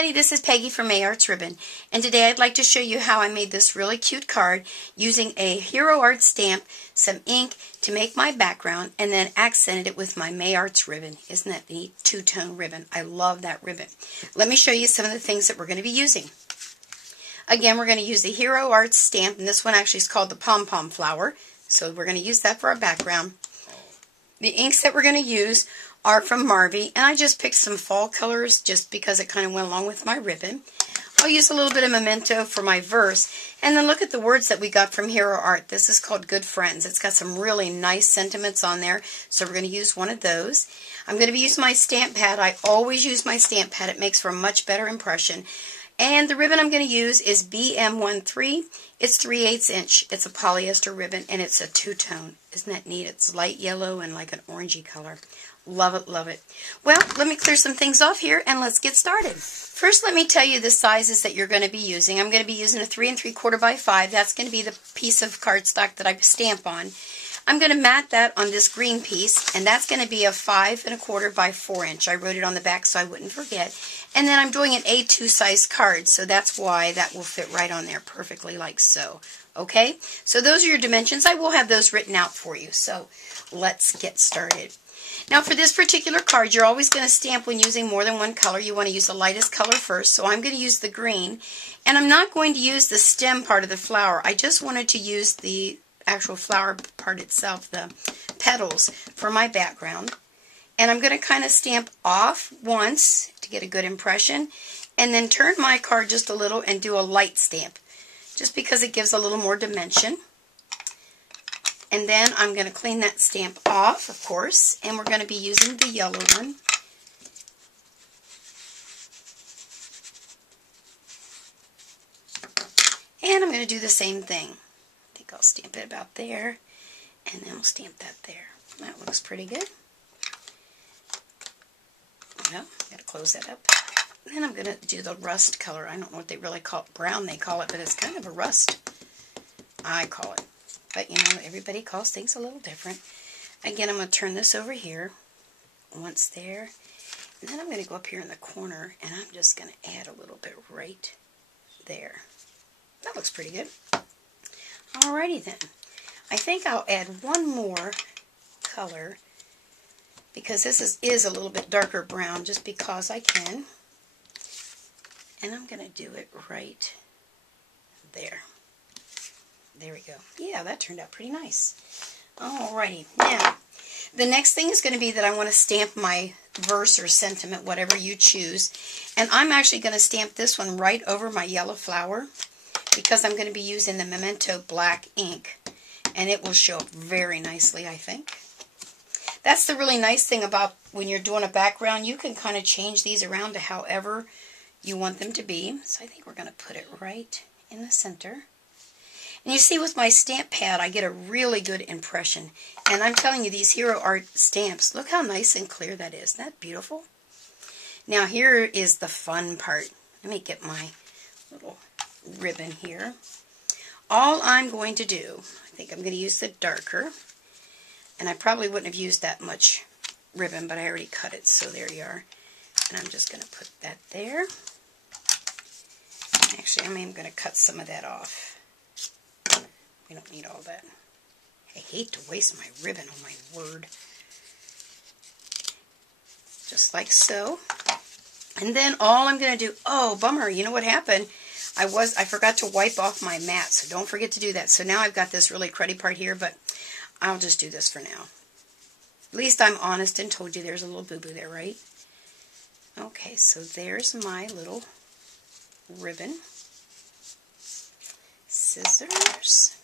everybody, this is Peggy from Arts Ribbon, and today I'd like to show you how I made this really cute card using a Hero Arts stamp, some ink to make my background, and then accented it with my Arts ribbon. Isn't that neat? Two-tone ribbon. I love that ribbon. Let me show you some of the things that we're going to be using. Again, we're going to use the Hero Arts stamp, and this one actually is called the PomPom flower, so we're going to use that for our background. The inks that we're going to use are from Marvey, and I just picked some fall colors just because it kind of went along with my ribbon. I'll use a little bit of Memento for my verse, and then look at the words that we got from Hero Art. This is called Good Friends. It's got some really nice sentiments on there, so we're going to use one of those. I'm going to be using my stamp pad. I always use my stamp pad. It makes for a much better impression. And the ribbon I'm going to use is BM13. It's 3/8 inch. It's a polyester ribbon, and it's a two-tone. Isn't that neat? It's light yellow and like an orangey color. Love it, love it. Well, let me clear some things off here, and let's get started. First, let me tell you the sizes that you're going to be using. I'm going to be using a 3 3/4 by 5. That's going to be the piece of cardstock that I stamp on. I'm going to mat that on this green piece, and that's going to be a 5 1/4 by 4 inch. I wrote it on the back so I wouldn't forget. And then I'm doing an A2 size card, so that's why that will fit right on there perfectly like so. Okay? So those are your dimensions. I will have those written out for you. So let's get started. Now for this particular card, you're always going to stamp when using more than one color. You want to use the lightest color first, so I'm going to use the green. And I'm not going to use the stem part of the flower. I just wanted to use the actual flower part itself, the petals, for my background. And I'm going to kind of stamp off once to get a good impression, and then turn my card just a little and do a light stamp, just because it gives a little more dimension. And then I'm going to clean that stamp off, of course, and we're going to be using the yellow one. And I'm going to do the same thing. I think I'll stamp it about there, and then we'll stamp that there. That looks pretty good. Well, got to close that up. Then I'm going to do the rust color. I don't know what they really call it. Brown they call it, but it's kind of a rust, I call it. But, you know, everybody calls things a little different. Again, I'm going to turn this over here, once there. And then I'm going to go up here in the corner, and I'm just going to add a little bit right there. That looks pretty good. Alrighty then. I think I'll add one more color, because this is a little bit darker brown, just because I can. And I'm going to do it right there. There we go. Yeah, that turned out pretty nice. Alrighty. Now, the next thing is going to be that I want to stamp my verse or sentiment, whatever you choose. And I'm actually going to stamp this one right over my yellow flower, because I'm going to be using the Memento black ink. And it will show up very nicely, I think. That's the really nice thing about when you're doing a background. You can kind of change these around to however you want them to be. So I think we're going to put it right in the center. And you see, with my stamp pad, I get a really good impression. And I'm telling you, these Hero Art stamps, look how nice and clear that is. Isn't that beautiful? Now, here is the fun part. Let me get my little ribbon here. All I'm going to do, I think I'm going to use the darker. And I probably wouldn't have used that much ribbon, but I already cut it, so there you are. And I'm just going to put that there. Actually, I'm even going to cut some of that off. We don't need all that. I hate to waste my ribbon, oh my word. Just like so. And then all I'm going to do, oh, bummer, you know what happened? I forgot to wipe off my mat, so don't forget to do that. So now I've got this really cruddy part here, but I'll just do this for now. At least I'm honest and told you there's a little boo-boo there, right? Okay, so there's my little ribbon. Scissors.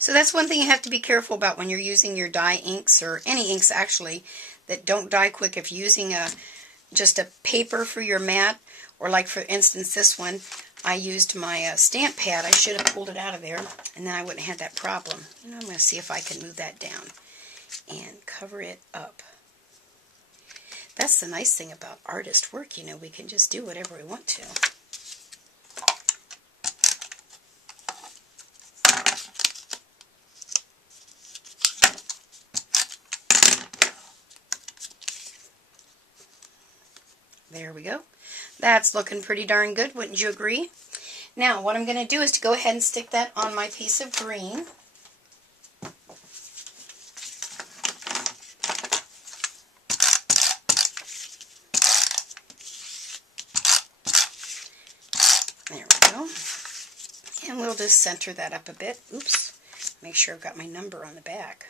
So that's one thing you have to be careful about when you're using your dye inks, or any inks actually, that don't dye quick. If you're using just a paper for your mat, or like for instance this one, I used my stamp pad. I should have pulled it out of there, and then I wouldn't have had that problem. And I'm going to see if I can move that down and cover it up. That's the nice thing about artist work, you know, we can just do whatever we want to. There we go. That's looking pretty darn good, wouldn't you agree? Now, what I'm going to do is to go ahead and stick that on my piece of green. There we go. And we'll just center that up a bit. Oops. Make sure I've got my number on the back.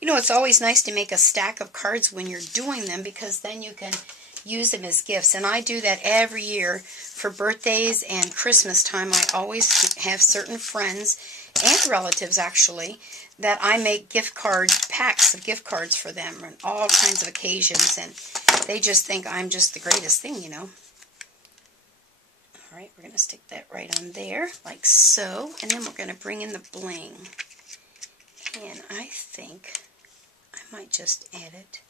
You know, it's always nice to make a stack of cards when you're doing them because then you can use them as gifts. And I do that every year for birthdays and Christmas time. I always have certain friends and relatives, actually, that I make gift cards, packs of gift cards for them on all kinds of occasions. And they just think I'm just the greatest thing, you know. All right, we're going to stick that right on there, like so. And then we're going to bring in the bling. And I think I might just add it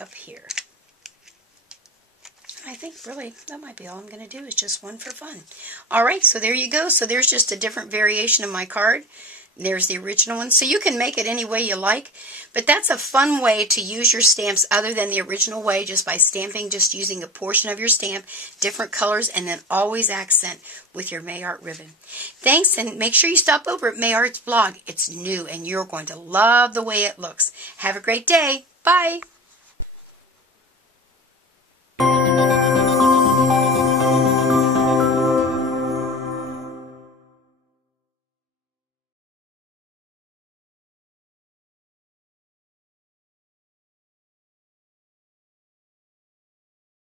up here. I think really that might be all I'm going to do is just one for fun. Alright, so there you go. So there's just a different variation of my card. There's the original one. So you can make it any way you like. But that's a fun way to use your stamps other than the original way, just by stamping, just using a portion of your stamp, different colors, and then always accent with your May Art ribbon. Thanks, and make sure you stop over at May Art's blog. It's new, and you're going to love the way it looks. Have a great day. Bye.